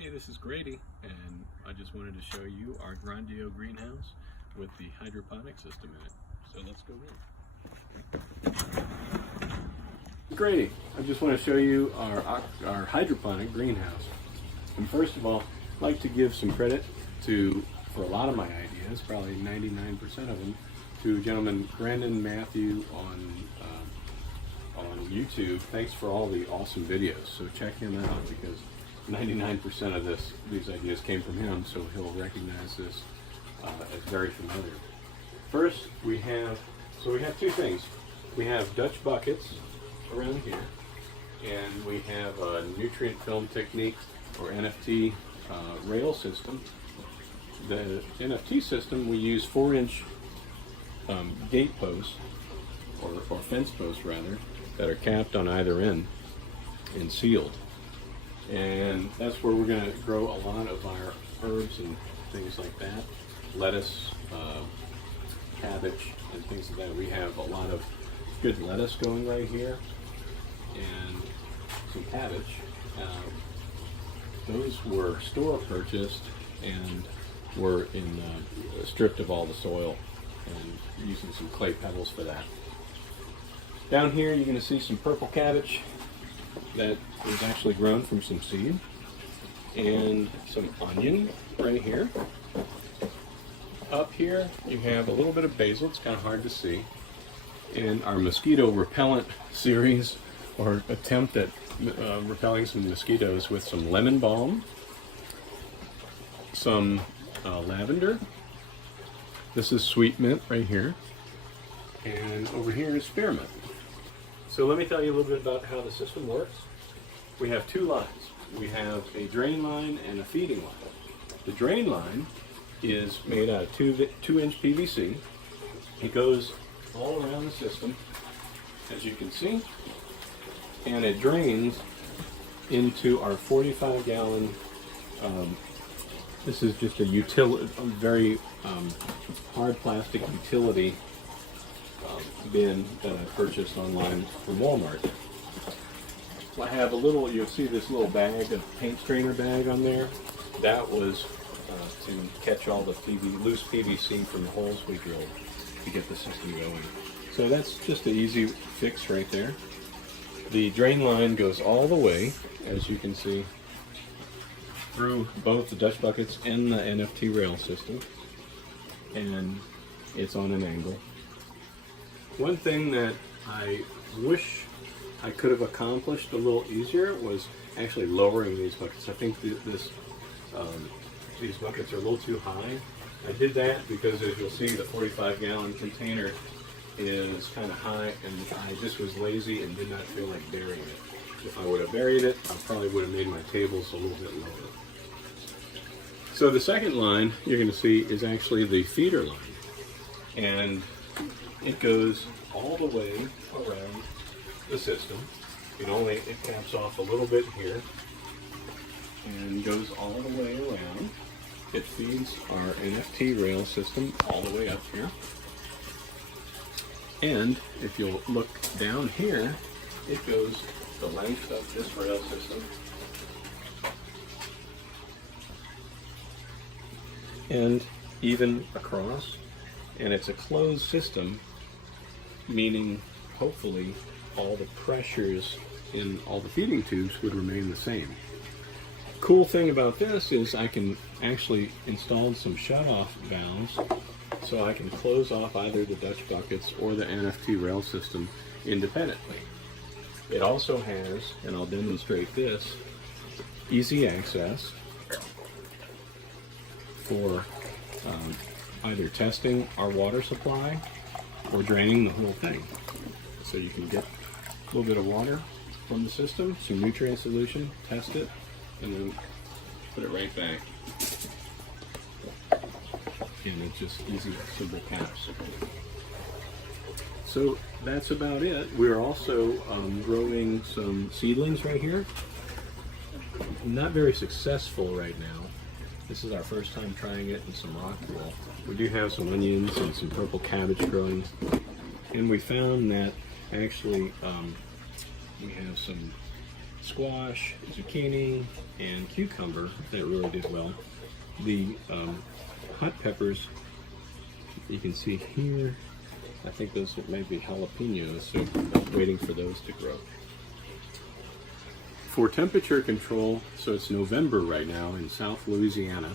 Hey, this is Grady, and I just wanted to show you our Grandio greenhouse with the hydroponic system in it. So let's go in. Grady, I just want to show you our hydroponic greenhouse. And first of all, I'd like to give some credit for a lot of my ideas, probably 99% of them, to gentleman Brandon Matthew on YouTube. Thanks for all the awesome videos. So check him out because 99% of these ideas came from him, so he'll recognize this as very familiar. First, we have two things. We have Dutch buckets around here, and we have a nutrient film technique or NFT rail system. The NFT system, we use 4-inch gate posts, or fence posts rather, that are capped on either end and sealed. And that's where we're going to grow a lot of our herbs and things like that. Lettuce, cabbage, and things like that. We have a lot of good lettuce going right here, and some cabbage. Those were store purchased and were stripped of all the soil and using some clay pebbles for that. Down here you're going to see some purple cabbage that is actually grown from some seed, and some onion right here. Up here you have a little bit of basil. It's kind of hard to see. And our mosquito repellent series, or attempt at repelling some mosquitoes, with some lemon balm, some lavender. This is sweet mint right here, and over here is spearmint. So let me tell you a little bit about how the system works. We have two lines. We have a drain line and a feeding line. The drain line is made out of 2-inch PVC. It goes all around the system, as you can see, and it drains into our 45-gallon. This is just a very hard plastic utility bin that I purchased online from Walmart. I have you'll see this little bag, a paint strainer bag on there. That was to catch all the loose PVC from the holes we drilled to get the system going. So that's just an easy fix right there. The drain line goes all the way, as you can see, through both the Dutch buckets and the NFT rail system, and it's on an angle. One thing that I wish I could have accomplished a little easier was actually lowering these buckets. I think these buckets are a little too high. I did that because, as you'll see, the 45-gallon container is kind of high, and I just was lazy and did not feel like burying it. If I would have buried it, I probably would have made my tables a little bit lower. So the second line you're going to see is actually the feeder line, and it goes all the way around the system. It caps off a little bit here and goes all the way around. It feeds our NFT rail system all the way up here. And if you'll look down here, it goes the length of this rail system and even across. And it's a closed system, meaning hopefully all the pressures in all the feeding tubes would remain the same. Cool thing about this is I can actually install some shut-off valves, so I can close off either the Dutch buckets or the NFT rail system independently. It also has, and I'll demonstrate this, easy access for either testing our water supply or draining the whole thing. So you can get a little bit of water from the system, some nutrient solution, test it, and then put it right back. And it's just easy, simple caps. So that's about it. We're also growing some seedlings right here. Not very successful right now. This is our first time trying it in some rock wool. We do have some onions and some purple cabbage growing, and we found that actually we have some squash, zucchini, and cucumber, and it really did well. The hot peppers, you can see here, I think those may be jalapenos, so I'm waiting for those to grow. For temperature control, so it's November right now in South Louisiana,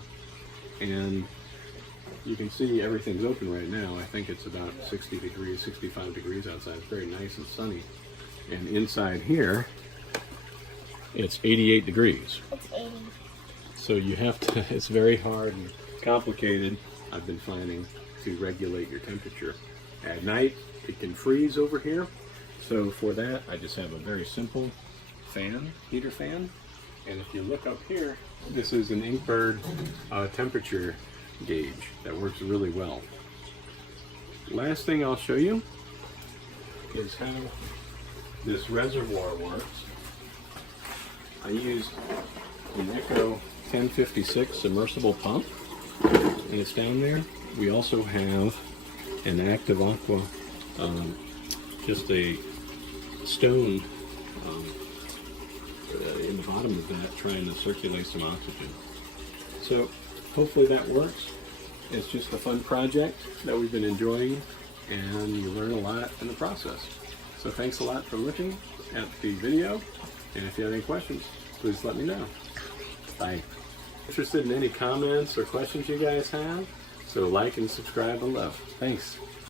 and you can see everything's open right now. I think it's about 60 degrees, 65 degrees outside. It's very nice and sunny. And inside here, it's 88 degrees. It's 80. So you have to, it's very hard and complicated, I've been finding, to regulate your temperature. At night, it can freeze over here. So for that, I just have a very simple fan, heater fan. And if you look up here, this is an Inkbird temperature gauge that works really well. Last thing I'll show you is how this reservoir works. I used an Echo 1056 submersible pump, and it's down there. We also have an Active Aqua, just a stone in the bottom of that, trying to circulate some oxygen. So hopefully that works. It's just a fun project that we've been enjoying, and you learn a lot in the process. So thanks a lot for looking at the video, and if you have any questions, please let me know. Bye. Interested in any comments or questions you guys have, so like and subscribe below. Thanks.